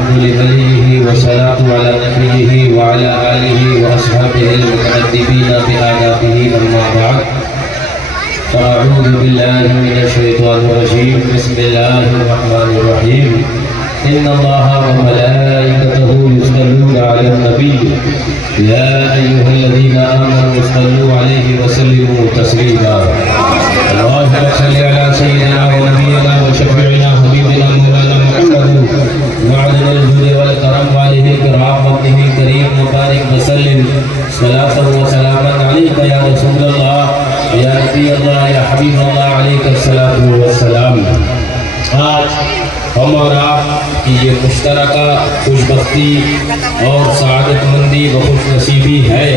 الحمد لوليه والصلاة على نبيه وعلى آله وأصحابه المتأدبين بآدابه أما بعد فأعوذ بالله من الشيطان الرجيم بسم الله الرحمن الرحيم إن الله وملائكته يصلون على النبي يا أيها الذين آمنوا صلوا عليه وسلموا تسليما اللهم صل على سيدنا ونبينا وشفيعنا حبيبنا مولانا محمد معدن الجود والكرم وعليه الكرام وابنه الكريم مبارك وسلم صلاة وسلاما عليك يا رسول الله یا نبی اللہ یا حبیب اللہ علیہ الصلوۃ والسلام۔ آج ہم اور آپ کی یہ مشترکہ خوش بختی اور سعادت مندی و خوش نصیبی ہے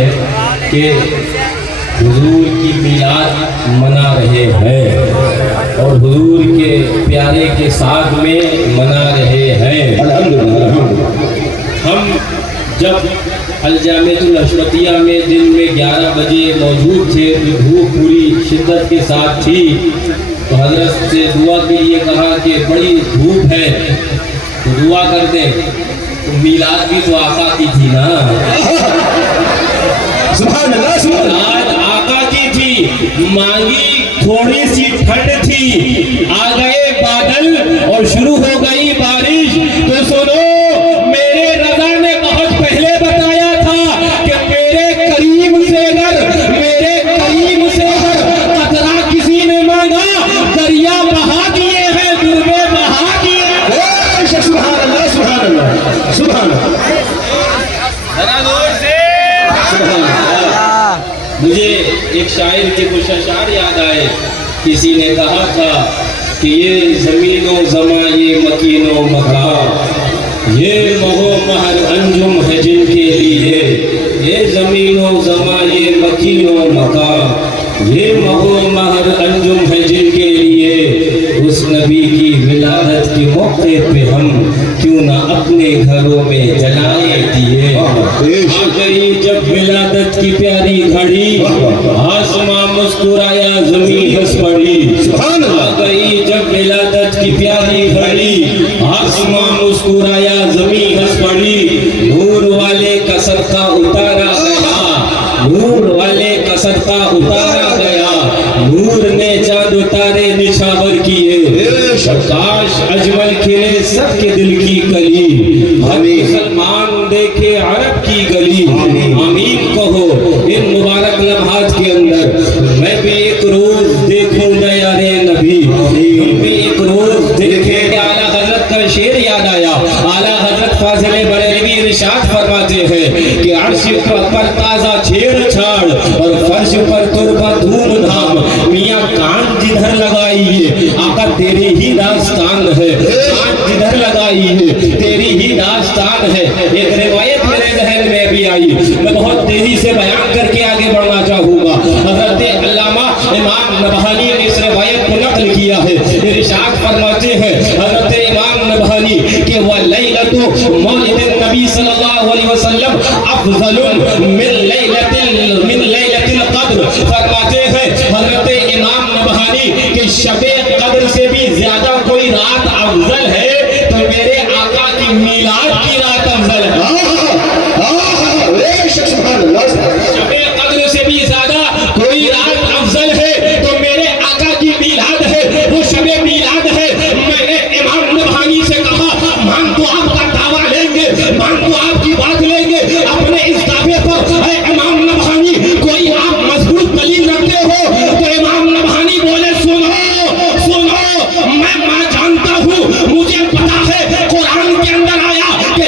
کہ حضور کی میلاد منا رہے ہیں اور حضور کے پیارے کے ساتھ میں منا رہے ہیں۔ ہم جب الجامعۃ الحشمتیہ میں دن میں 11 بجے موجود تھے تو دھوپ پوری شدت کے ساتھ تھی، تو حضرت سے دعا کے لیے کہا کہ بڑی دھوپ ہے تو دعا کر دیں، تو میلاد بھی تو آقا کی تھی نا، سبحان اللہ، آج آقا کی تھی، مانگی تھوڑی سی ٹھنڈ تھی، آ گئے بادل اور شروع ہو گئی بارش، تو سنو میرے رضا نے بہت پہلے بتایا تھا کہ میرے کریم سے اگر قطرہ کسی نے مانگا دریا بہا دیے ہیں، دربے بہا دیے ہیں۔ سبحان اللہ سبحان اللہ سبحان اللہ، ذرا زور سے سبحان اللہ۔ مجھے ایک شاعر کے کچھ اشعار یاد آئے، کسی نے کہا تھا کہ یہ زمین و زماں یہ مکین و مکان، یہ مہو مہر انجم ہے جن کے لیے، یہ زمین و زماں یہ مکین و مکان، یہ مہو مہر انجم ہے جن کے لیے، اس نبی کی ولادت کے موقع پہ ہم کیوں نہ اپنے گھروں میں جلائے دیے۔ آ گئی جب ولادت کی پیاری گھڑی، آسماں مسکرایا زمین ہنس پڑی، آ گئی جب ولادت کی پیاری گھڑی، آسماں مسکرایا زمین ہنس پڑی، نور والے کا صدقہ اتارا گیا، نور والے کا صدقہ اتارا گیا، نور نے چاند اتارے نشاور کیے، کاش اجمل کھلے سب کے دل کی کلی، ہمیں مسلمان دیکھے عرب کی گلی، آمین کہو ان مبارک لمحات کے اندر۔ میں بھی ایک روز دیکھوں دیارے نبی، میں بھی ایک روز دیکھے۔ اعلیٰ حضرت کا شعر یاد آیا، اعلیٰ حضرت فاضل بریلوی ارشاد فرماتے ہیں کہ عرش پر تازہ چھیڑ چھاڑ اور فرش پر تربت دھوم دھام، میاں کان جدھر لگائیے آقا تیری ہی داستان ہے، کان جدھر لگائیے تیری ہی داستان ہے۔ ایک روایت میرے ذہن میں بھی آئی، میں بہت تیزی سے بیان کر کے آگے بڑھنا چاہوں گا۔ حضرت علامہ امام نبہانی نے اس روایت کو نقل کیا ہے، ارشاد فرماتے ہیں حضرت امام نبہانی کہ وَلَيْلَةُ مولد النبی صلی اللہ علیہ وسلم افضل من لیلۃ القدر، فرماتے ہیں حضرت امام نبہانی کہ شب قدر سے بھی زیادہ کوئی رات افضل ہے تو میرے آقا کی میلاد کی رات افضل ہے۔ شب قدر سے بھی زیادہ کوئی رات افضل ہے تو میرے آقا کی میلاد ہے، وہ شب میلاد ہے۔ میں نے امام نبہانی سے کہا مان تو آپ کا دعویٰ لیں گے، مان تو آپ کی بات لیں گے، اپنے اس دعوے پر اے امام نبہانی کوئی آپ مضبوط دلیل رکھتے ہو تو امام نبہانی بولے سنو میں جانتا ہوں، مجھے پتا ہے قرآن کے اندر آیا کہ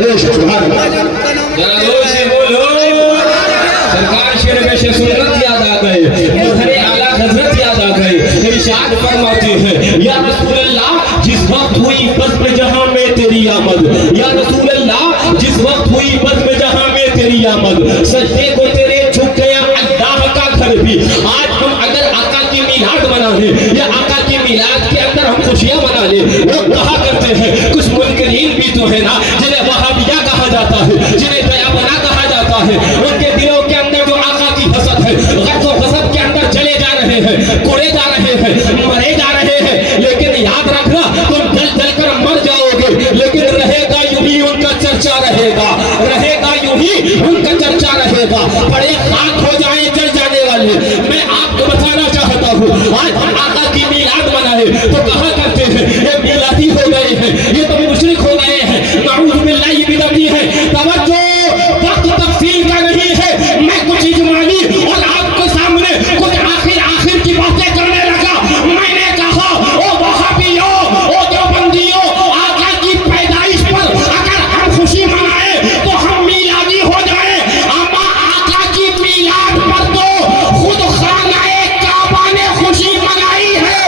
سبحان اللہ ذرا زور سے بولو سرکار شیر میں سے سنت یاد آ گئے مظہر اعلیٰ حضرت یاد آ گئے ارشاد فرماتے ہیں یا رسول اللہ جس وقت ہوئی بزم جہاں میں تیری آمد یا رسول اللہ جس وقت ہوئی بزم جہاں میں تیری آمد سجدے کو تیرے جھک گیا اللہ کا گھر بھی آج ہم اگر آقا کی میلاد منا لیں یا آقا کی میلاد کے اندر ہم خوشیاں منا لیں وہ کہا کرتے ہیں کچھ منکرین بھی تو ہے نا جنہیں وہابیہ کہا جاتا ہے جنہیں دیابنا کہا جاتا ہے ان کے دلوں کے اندر جو آقا کی حسد ہے غرض و غضب کے اندر چلے جا رہے ہیں کوڑے جا رہے ہیں مرے جا رہے ہیں لیکن یاد رکھنا تم جل جل کر مر جاؤ گے لیکن رہے گا یوں ہی ان کا چرچا رہے گا یوں ہی ان کا چرچا رہے گا بڑے خاک ہو جائیں جل جانے والے میں آپ کو بتانا چاہتا ہوں آج ہم آقا کی میلاد منائے تو کہا کرتے ہیں یہ میلادی ہو گئے ہیں یہ تو مشرک ہو گئے ہیں نعوذ باللہ یہ بدعتی ہے توجہ وقت تفصیل کا نہیں ہے میں کچھ اجمالی اور آپ کے سامنے کچھ آخر کی باتیں کرنے لگا میں نے کہا او وہابیوں او دیوبندیوں آقا کی پیدائش پر اگر ہم خوشی منائے تو ہم میلادی ہو جائے اما آقا کی میلاد پر تو خود خانہ کعبہ نے خوشی منائی ہے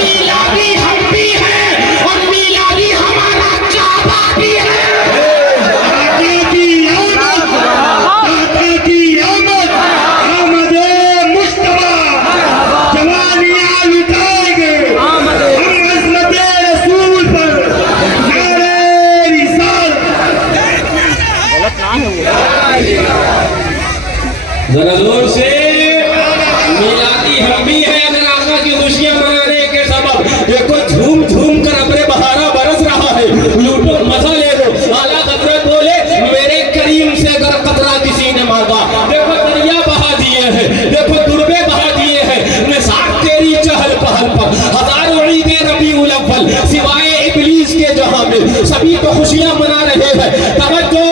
میلادی ہم بھی ہیں اور میلادی ہمارا کعبہ بھی ہے ذرا زور سے میلادی ہم بھی ہیں اگر آقا کی خوشیاں منانے کے سبب دیکھو جھوم جھوم کر ابر بہارا برس رہا ہے لوٹو مزہ لے لو اعلیٰ حضرت بولے میرے کریم سے اگر قطرہ کسی نے مانگا دیکھو دریا بہا دیے ہیں دیکھو دربے بہا دیے ہیں نثار تیری چہل پہل پر ہزاروں عید ربیع الاول سوائے ابلیس کے جہاں میں سبھی تو خوشیاں منا رہے ہیں توجہ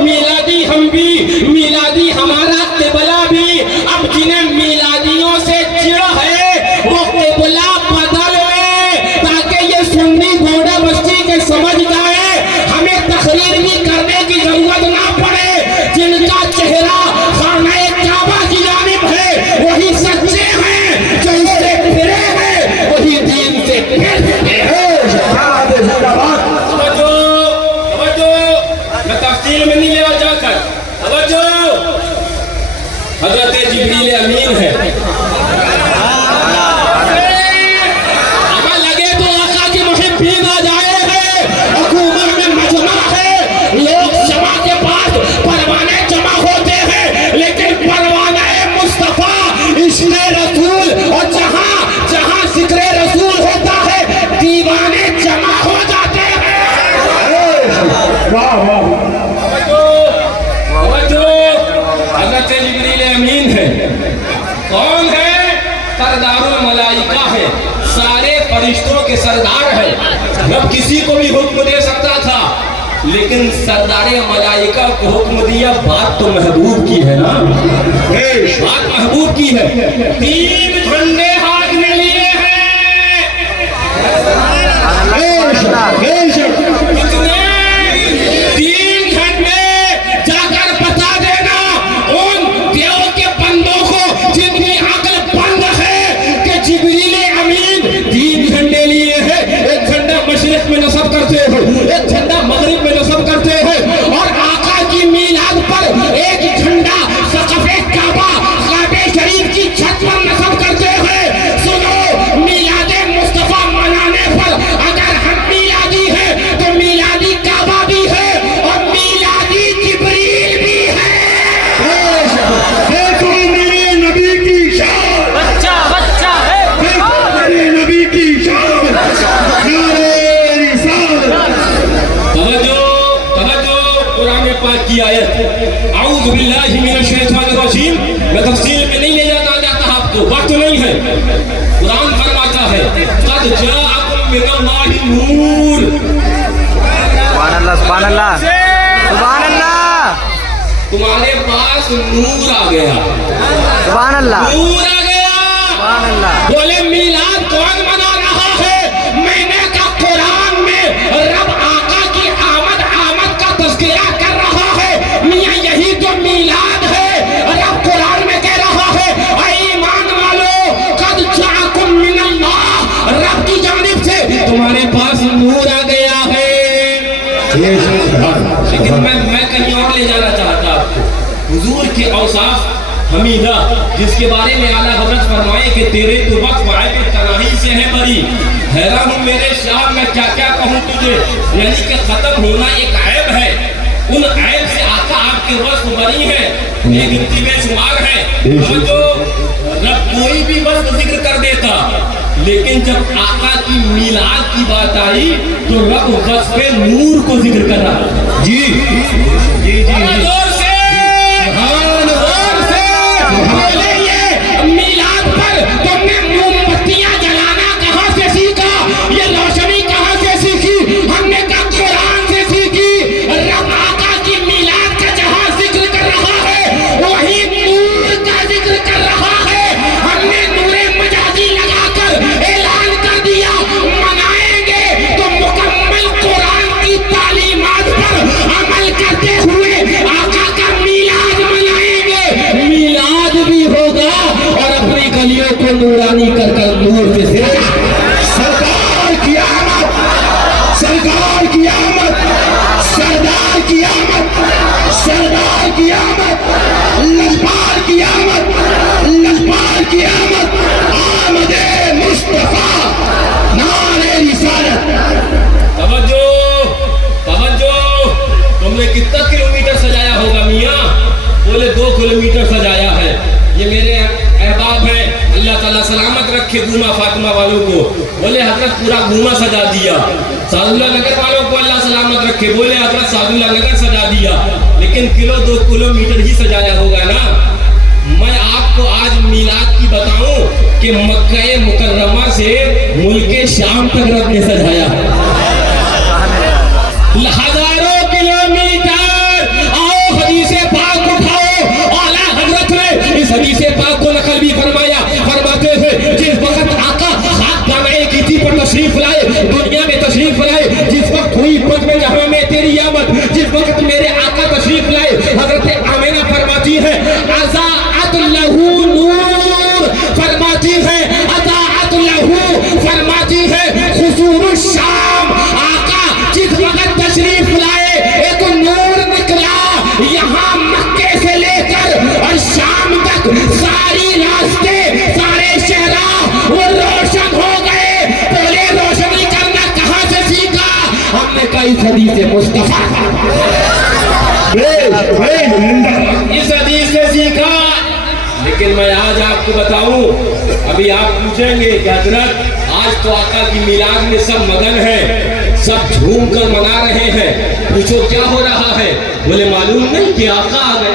میلادی ہم بھی میلادی ہمارا قبلہ بھی اب جنہیں میلادیوں سے چڑ ہے وہ قبلہ بدلے تاکہ یہ سنی گھوڑا بستی کے سمجھ جائے ہمیں تقریر بھی کرنے کی ضرورت نہ پڑے جن کا چہرہ خانہ کعبہ کی جانب ہے وہی سچے ہیں جو اس سے پھرے ہیں وہی دین سے پھرتے ہیں میں تفصیل میں نہیں لینا چاہ کر حضرت جبریل امین ہے اگر لگے تو آقا کی محبین آ جائے ہیں حکومت میں مجمع ہے لوگ شمع کے پاس پروانے جمع ہوتے ہیں لیکن پروانہ مصطفیٰ عشق رسول اور جہاں جہاں ذکر رسول ہوتا ہے دیوانے جمع ہو جاتے ہیں واہ واہ حضرت جبریل امین ہے کون ہے سردار الملائکہ ہے سارے فرشتوں کے سردار ہے رب کسی کو بھی حکم دے سکتا تھا لیکن سردار ملائکہ کو حکم دیا بات تو محبوب کی ہے نا بات محبوب کی ہے 3 جھنڈے ہاتھ میں لیے ہیں کتنے 3 جھنڈے جا کر بتا دینا ان دیو کے بندوں کو جن کی عقل بند ہے کہ جبریل امین 3 جھنڈے لیے ہیں ایک جھنڈا مشرق میں نصب کرتے ہیں ایک جھنڈا مغرب میں نصب کرتے ہیں اور آقا کی میلاد پر ایک جھنڈا سقف کعبہ کعبہ شریف کی چھت پر نصب کرتے ہیں سنو میلاد مصطفیٰ منانے پر اگر ہم میلادی ہیں تو میلادی کعبہ بھی ہے اور میلادی جبریل بھی ہے دیکھو میرے نبی کی شان بچہ ہے دیکھو میرے نبی کی شان قرآن پاک کی آیت اعوذ باللہ من الشیطان الرجیم میں تفصیل میں نہیں لے جاتا آپ کو وقت نہیں ہے قرآن فرماتا ہے قد جاءکم من اللہ نور سبحان اللہ سبحان اللہ سبحان اللہ تمہارے پاس نور آ گیا سبحان اللہ نور آ گیا سبحان اللہ بولے میلاد کون منا رہا ہے میں نے کہا قرآن میں رب آقا کی آمد کا تذکرہ لیکن میں کہیں اور لے جانا چاہتا آپ کو. حضور کے اوصاف حمیدہ جس کے بارے میں اعلیٰ حضرت فرمائے کہ تیرے تو وقت وعیب تناہی سے ہے بری. حیران ہوں میرے شاہ میں کیا کیا کہوں تجھے. یعنی کہ ختم ہونا ایک عیب ہے. ان عیب سے آقا آپ کے وصف بنی ہے یہ گنتی بے شمار ہے. جو رب کوئی بھی وصف ذکر کر دیتا لیکن جب آقا کی میلاد کی بات آئی تو رب وصف نور کو ذکر کر رہا. جی جی زور سے بولے یہ میلاد پر تم نے موم بتیاں جلانا کہاں سے سیکھا. یہ روشنی کہاں سے سیکھی. ہم نے کہا قرآن سے سیکھی. رب آقا کی میلاد کا جہاں ذکر کر رہا ہے وہی نور کا ذکر کر رہا ہے. ہم نے نور مجازی لگا کر اعلان کر دیا منائیں گے تو مکمل قرآن کی تعلیمات پر عمل کرتے ہوئے آقا کا میلاد منائیں گے. میلاد بھی ہوگا اور اپنی گلیوں کو نورانی کر کر نور سے سرکار کی آمد، سرکار کی آمد، سردار کی آمد، سردار کی آمد، لجپال کی آمد، لجپال کی آمد. آمد مصطفیٰ نعرہ رسالت. توجہ توجہ. تم نے کتنا کلومیٹر سجایا ہوگا میاں. بولے 2 کلومیٹر سجایا ہے. یہ میرے احباب ہیں اللہ تعالیٰ سلامت رکھے گوما فاطمہ والوں کو. بولے حضرت پورا گوما سجا دیا. سعداللہ نگر والوں کو اللہ سلامت رکھے. بولے حضرت سعداللہ نگر سجا دیا. لیکن 2 کلومیٹر ہی سجایا ہوگا نا. میں آپ کو آج میلاد کی بتاؤں کہ مکہ مکرمہ سے ملک شام تک رب نے سجایا. ہزاروں کلومیٹر. آؤ حدیث پاک اٹھاؤ. اعلیٰ حضرت نے اس حدیث پاک کو نقل بھی فرمایا. فرماتے ہیں جس وقت آقا خاک جامعہ گیتی پر تشریف لائے دنیا میں تشریف لائے. جس وقت ہوئی پد میں جہاں میں تیری آمد. جس وقت میرے آقا تشریف لائے حضرت آمینہ فرماتی ہے اضاءت لہو نور. فرماتی ہے اضاءت لہو. فرماتی ہے خسور الشام. آقا جس وقت تشریف لائے ایک نور نکلا. یہاں مکے سے لے کر اور شام تک ساری راستے سارے شہراں وہ روشن ہو گئے. پہلے روشنی کرنا کہاں سے سیکھا. ہم نے کہا اس حدیث مصطفیٰ اس حدیث سے سیکھا. لیکن میں آج آپ کو بتاؤں ابھی آپ پوچھیں گے کہ حضرت آج تو آقا کی میلاد میں سب مگن ہیں سب جھوم کر منا رہے ہیں. پوچھو کیا ہو رہا ہے. بولے معلوم نہیں کہ آقا آ گئے.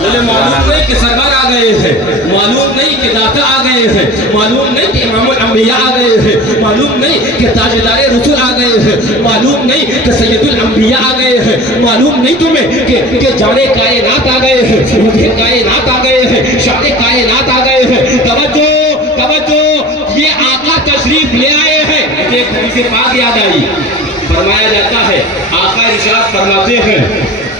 بولے معلوم نہیں کہ سرور آ گئے ہیں. معلوم نہیں کہ داتا آ گئے ہیں. معلوم نہیں کہ امام الانبیاء آ گئے ہیں. معلوم نہیں کہ تاجدار رسول آ گئے ہیں. معلوم نہیں کہ سید الانبیاء آ گئے ہیں. معلوم نہیں تمہیں کہ جانے کائنات آ گئے ہیں. مجھے کائنات آ گئے ہیں. شان کائنات آ گئے ہیں. توجہ توجہ. یہ آقا تشریف لے آئے ہیں. مجھے ایک حدیث پاک یاد آئی. فرمایا جاتا ہے آقا ارشاد فرماتے ہیں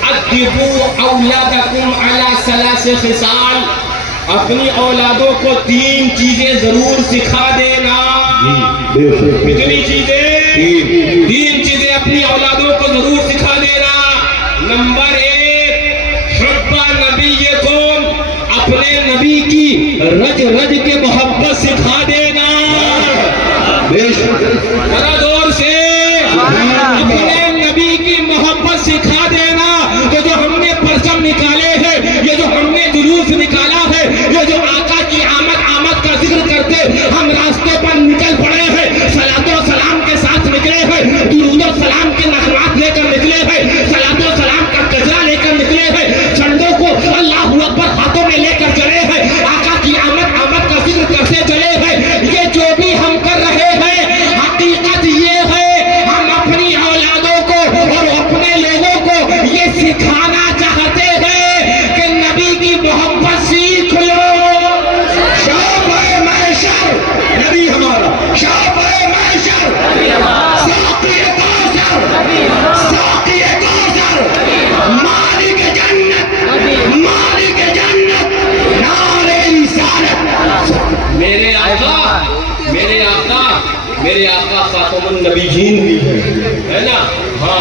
ادبوا اولادکم علی 3 خصال. اپنی اولادوں کو 3 چیزیں ضرور سکھا دینا. کتنی چیزیں؟ 3 چیزیں اپنی اولادوں کو ضرور سکھا دینا. نمبر 1 حب نبیکم. اپنے نبی کی رج رج کے محبت سکھا دینا. ذرا زور سے. اپنے نبی کی محبت سکھا دینا. کہ جو ہم نے پرچم نکالے ہیں یہ جو ہم نے جلوس نکالا ہے یہ جو آقا کی آمد کا ذکر کرتے ہم راستے پر نکل پڑے ہیں. صلاۃ و سلام کے ساتھ نکلے ہیں. درود و سلام کے نغمات لے کر نکلے ہیں. صلاۃ و سلام کا گجرا لے کر نکلے ہیں. جھنڈوں کو اللہ اکبر ہاتھوں میں لے کر چلے ہیں. آقا کی آمد کا ذکر کرتے چلے ہیں. یہ جو بھی ہم کر رہے ہیں حقیقت یہ ہے ہم اپنی اولادوں کو اور اپنے لوگوں کو یہ سکھانا چاہتے ہیں کہ نبی کی محبت سیکھ لو. شعبۂ محشر نبی ہمارا. شعبۂ محشر ساقی کوثر. ساقی کوثر. مالک جنت. مالک جنت. نعرہ رسالت. میرے آقا میرے آقا میرے آقا خاتم النبیین بھی ہے نا. ہاں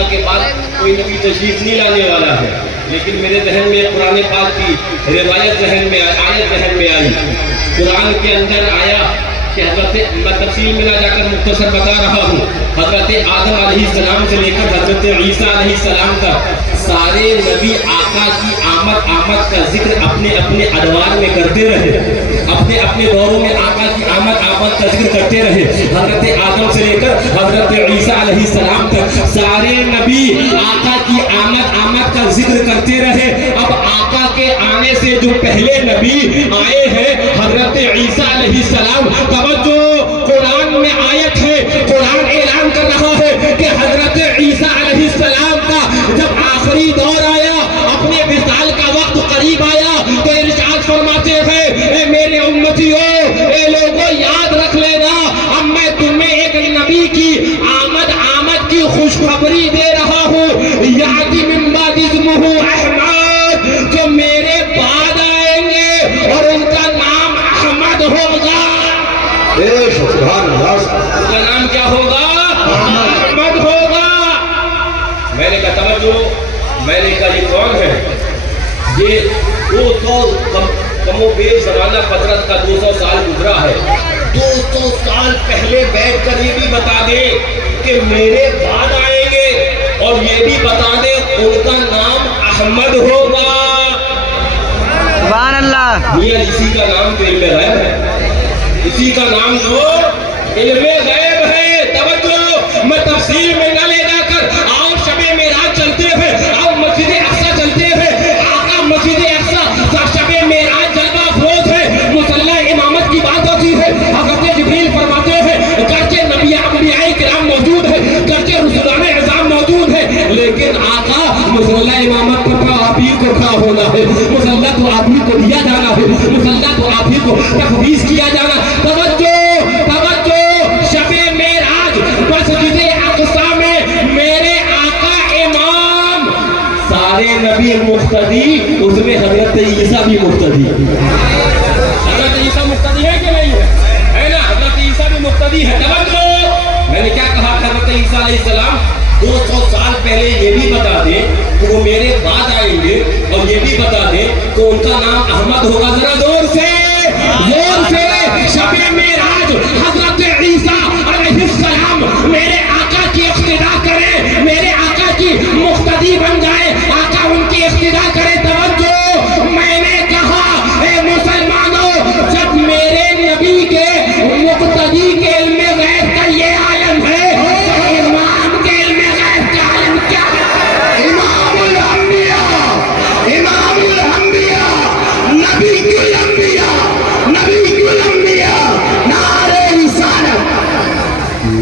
آقا کے بعد کوئی نبی تشریف نہیں لانے والا ہے، لیکن میرے ذہن میں قرآن پاک کی روایت ذہن میں آئی، آیت ذہن میں آئی۔ قرآن کے اندر آیا کہ حضرت، میں تفصیل میں نہ جا کر مختصر بتا رہا ہوں، حضرت آدم علیہ السلام سے لے کر حضرت عیسیٰ علیہ السلام تک سارے نبی آقا کی آمد کا ذکر اپنے اپنے ادوار میں کرتے رہے، اپنے اپنے دوروں میں آقا کی آمد کا ذکر کرتے رہے۔ حضرت آدم سے لے کر حضرت عیسیٰ علیہ السلام تک سارے نبی آقا کی آمد کا ذکر کرتے رہے۔ اب آقا کے آنے سے جو پہلے نبی آئے ہیں حضرت عیسیٰ علیہ السلام، توجہ، قرآن میں آیت ہے، قرآن اعلان کر رہا ہے کہ حضرت عیسیٰ علیہ السلام کا جب آخری دور آیا، اپنے وصال کا وقت قریب آیا، تو ارشاد فرماتے ہیں اے میرے امتیوں، اے لوگوں یاد رکھ لینا، اب میں تمہیں ایک نبی کی آمد کی خوشخبری دے رہا ہوں، یاتی من بعد اسمہ احمد، جو میرے بعد آئیں گے اور ان کا نام احمد ہوگا۔ ان کا نام کیا ہوگا؟ احمد ہوگا۔ میں نے کہا توجہ، میں نے کہا یہ کون ہے؟ یہ 200 کم و بیش زمانہ فترت کا 200 سال گزرا ہے، 200 سال پہلے بیٹھ کر یہ بھی بتا دے کہ میرے بعد آئیں گے، اور یہ بھی بتا دے ان کا نام احمد ہوگا۔ سبحان اللہ۔ میاں اسی کا نام تو علم غیب ہے، اسی کا نام تو علم غیب ہے۔ توجہ، میں تفصیل میں نہ لے جا کر آؤ شب معراج چلتے ہیں، آؤ مسجد اقصی چلتے ہیں۔ آقا مسجد اقصی شب معراج جلوہ افروز ہے، مصلی امامت کی بات ہوتی ہے، حضرت جبریل فرماتے ہیں گرچہ نبی انبیاء کرام موجود ہیں، گرچہ رسولان اعظام موجود ہیں، لیکن آقا مصلی امامت پر آپ ہی کو کھڑا ہونا ہے، مصلی تو آپ ہی کو دیا جانا ہے، مصلی تو آپ ہی کو تفویض کیا جانا۔ توجہ، شب معراج مسجد اقصی میں میرے آقا امام، سارے نبی مقتدی، اس میں حضرت عیسیٰ بھی مقتدی۔ حضرت عیسیٰ مقتدی ہے کہ نہیں ہے نا؟ حضرت عیسیٰ بھی مقتدی ہے۔ توجہ، میں نے کیا کہا؟ حضرت عیسیٰ علیہ السلام 200 سال پہلے یہ بھی بتا دیں کہ وہ میرے بعد آئیں گے، اور یہ بھی بتا دیں کہ ان کا نام احمد ہوگا۔ ذرا زور سے شب معراج حضرت عیسیٰ علیہ السلام میرے آقا کی اقتدا کرے، میرے آقا کی مقتدی بن جائے، آقا ان کی اقتدا کرے۔ توجہ، میں نے کہا اے مسلمانوں، جب میرے نبی کے مقتدی کے علم غیب کا یہ عالم ہے، تو امام کے علم غیب کا عالم کیا ہے؟ امام الانبیاء، امام الانبیاء، نبی الانبیاء، نبی الانبیاء، نعرہ رسالت۔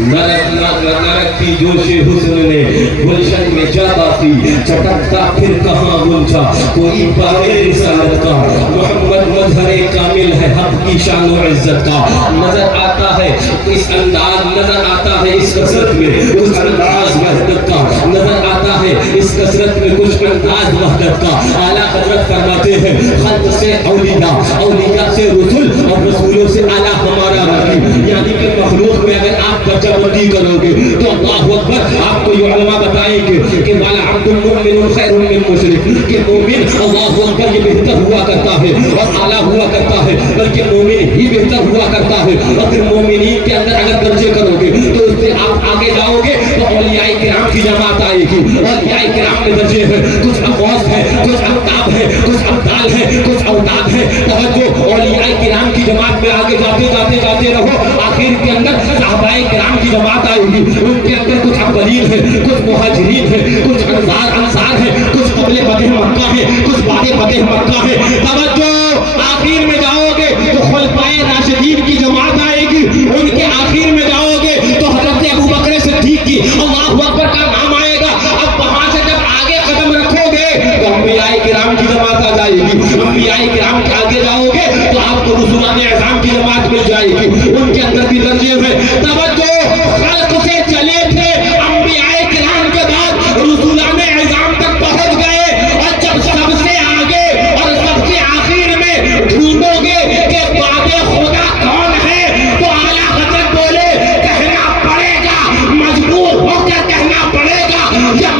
نرک کی جوش حسن نے گلشن میں جا باقی، چٹکتا پھر کہاں گنجا کوئی بار رسالت کا، محمد مظہر کامل ہے حق کی شان و عزت کا۔ نظر آتا ہے اس انداز، نظر آتا ہے اس کثرت میں کچھ انداز وحدت کا، نظر آتا ہے اس کثرت میں کچھ انداز وحدت کا۔ اعلیٰ حضرت فرماتے ہیں خلق سے اولیاء، اولیاء سے رسول، اور رسولوں سے اعلیٰ ہمارا رقیب، یعنی کہ مخلوق میں اگر آپ بچہ بندی کرو گے تو اللہ اکبر، آپ کو یہ علماء بتائیں گے کہ والا عبد المؤمن خیر من مشرک، کہ مومن اللہ اکبر یہ بہتر ہوا کرتا ہے اور اعلیٰ ہوا کرتا ہے، بلکہ مومن ہی بہتر ہوا کرتا ہے۔ اور پھر مومنین کے اندر اگر درجے کرو گے تو اس سے آپ آگے جاؤ گے تو اولیاء کرام کی جماعت آئے گی۔ اولیاء کرام میں درجے ہیں، کچھ اقواس ہے، کچھ اقطاب ہے، کچھ ابدال ہے، کچھ اوتاد ہے۔ توجہ، اولیاء کرام کی جماعت میں آگے جاتے رہو، آخر کے اندر صحابہ کرام کی جماعت آئے گی، ان کے اندر کچھ اولین ہے، کچھ مہاجرین ہے، کچھ انصار ہے، کچھ قبل فتح مکہ ہے، کچھ بعد فتح مکہ ہے۔ توجہ، آخر میں جاؤ گے تو خلفائے راشدین کی جماعت آئے گی، ان کے آخر میں جاؤ گے تو حضرت ابوبکر صدیق کی اللہ اکبر کا نام آئے گا۔ اب وہاں سے جب آگے قدم رکھو گے تو انبیاء کرام کی جماعت آ جائے گی، انبیاء کرام کے آگے جاؤ گے تو آپ کو رسولان اعظام کی جماعت مل جائے گی، ان کے اندر بھی درجے ہیں۔ توجہ، خلق سے چلے تھے، انبیاء کرام کے بعد رسولان اعظام تک پہنچ گئے، اور جب سب سے آگے اور سب سے آخر میں ڈھونڈو گے کہ بعد خدا کون ہے تو اعلیٰ حضرت بولے کہنا پڑے گا، مجبور ہو کر کہنا پڑے گا، یا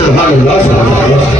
سبحان اللہ سبحان اللہ